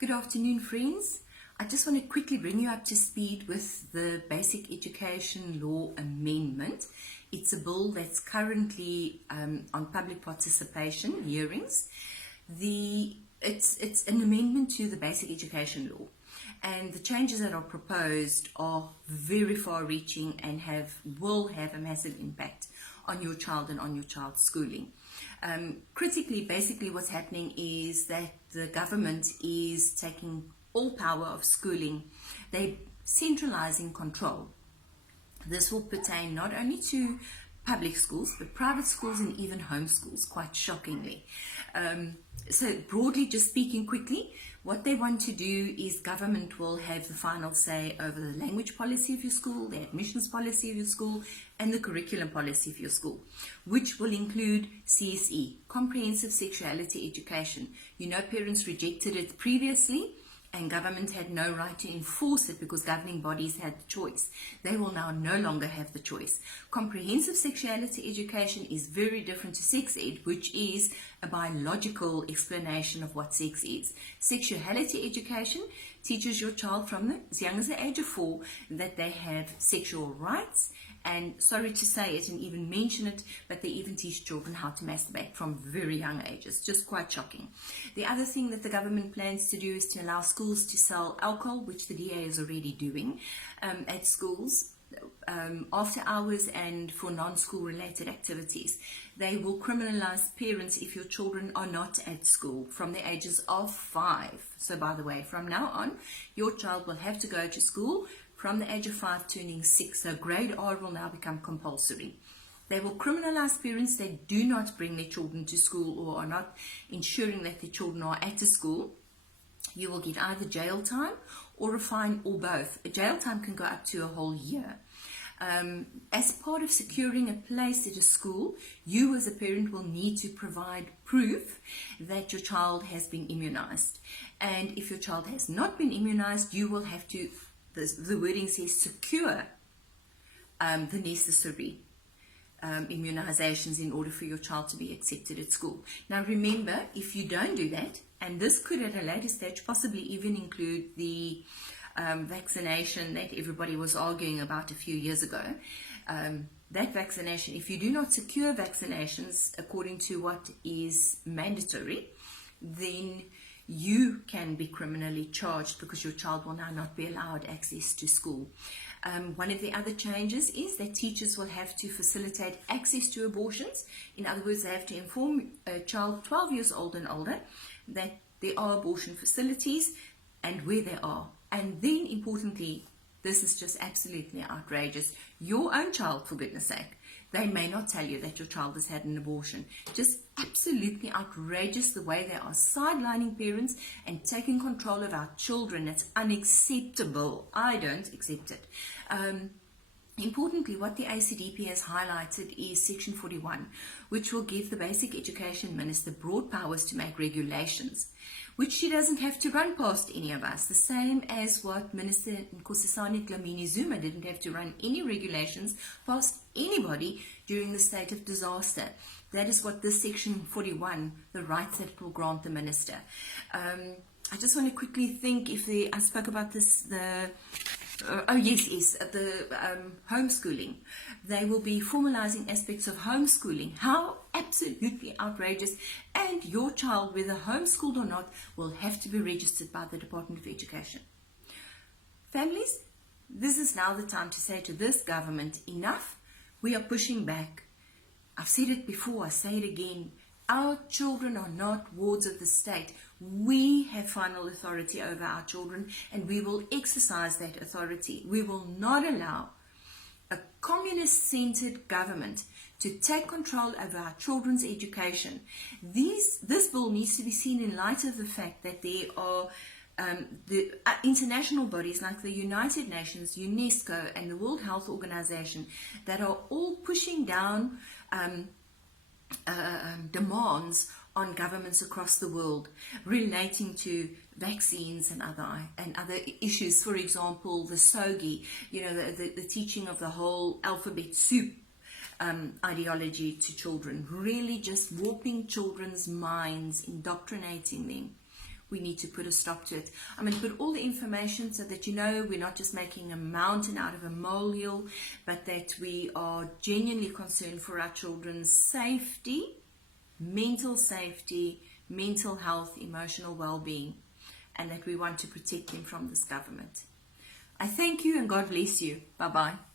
Good afternoon, friends. I just want to quickly bring you up to speed with the Basic Education Law Amendment. It's a bill that's currently on public participation hearings. It's an amendment to the Basic Education Law, and the changes that are proposed are very far-reaching and will have a massive impact on your child and on your child's schooling. Critically, basically what's happening is that the government is taking all power of schooling. They're centralizing control. This will pertain not only to public schools, but private schools and even homeschools, quite shockingly. So broadly, just speaking quickly, what they want to do is government will have the final say over the language policy of your school, the admissions policy of your school, and the curriculum policy of your school, which will include CSE, Comprehensive Sexuality Education. You know, parents rejected it previously, and government had no right to enforce it because governing bodies had the choice. They will now no longer have the choice. Comprehensive sexuality education is very different to sex ed, which is a biological explanation of what sex is. Sexuality education teaches your child from as young as the age of 4 that they have sexual rights, and sorry to say it and even mention it, but they even teach children how to masturbate from very young ages. Just quite shocking. The other thing that the government plans to do is to allow schools to sell alcohol, which the DA is already doing at schools after hours and for non-school related activities. They will criminalize parents if your children are not at school from the ages of 5. So by the way, from now on, your child will have to go to school from the age of 5 turning 6. So grade R will now become compulsory. They will criminalize parents that do not bring their children to school or are not ensuring that their children are at a school. You will get either jail time or a fine or both. A jail time can go up to a whole year. As part of securing a place at a school, you as a parent will need to provide proof that your child has been immunized. And if your child has not been immunized, you will have to, the wording says, secure the necessary immunizations in order for your child to be accepted at school. Now remember, if you don't do that, and this could at a later stage possibly even include the vaccination that everybody was arguing about a few years ago, that vaccination, if you do not secure vaccinations according to what is mandatory, then you can be criminally charged because your child will now not be allowed access to school. One of the other changes is that teachers will have to facilitate access to abortions. In other words, they have to inform a child 12 years old and older that there are abortion facilities and where they are. And then, importantly, this is just absolutely outrageous. Your own child, for goodness sake, they may not tell you that your child has had an abortion. Just absolutely outrageous the way they are sidelining parents and taking control of our children. It's unacceptable. I don't accept it. Importantly, what the ACDP has highlighted is Section 41, which will give the Basic Education Minister broad powers to make regulations, which she doesn't have to run past any of us, the same as what Minister Nkosazana Dlamini-Zuma didn't have to run any regulations past anybody during the state of disaster. That is what this Section 41, the rights that will grant the minister. I just want to quickly think if I spoke about this, the homeschooling. They will be formalizing aspects of homeschooling. How absolutely outrageous. And your child, whether homeschooled or not, will have to be registered by the Department of Education. Families, this is now the time to say to this government, enough. We are pushing back. I've said it before, I say it again. Our children are not wards of the state. We have final authority over our children, and we will exercise that authority. We will not allow a communist-centered government to take control over our children's education. This bill needs to be seen in light of the fact that there are the international bodies like the United Nations, UNESCO, and the World Health Organization that are all pushing down demands on governments across the world relating to vaccines and other issues. For example, the SOGI, the teaching of the whole alphabet soup ideology to children, really just warping children's minds, indoctrinating them. we need to put a stop to it. I'm going to put all the information so that you know we're not just making a mountain out of a molehill, but that we are genuinely concerned for our children's safety, mental health, emotional well-being, and that we want to protect them from this government. I thank you and God bless you. Bye-bye.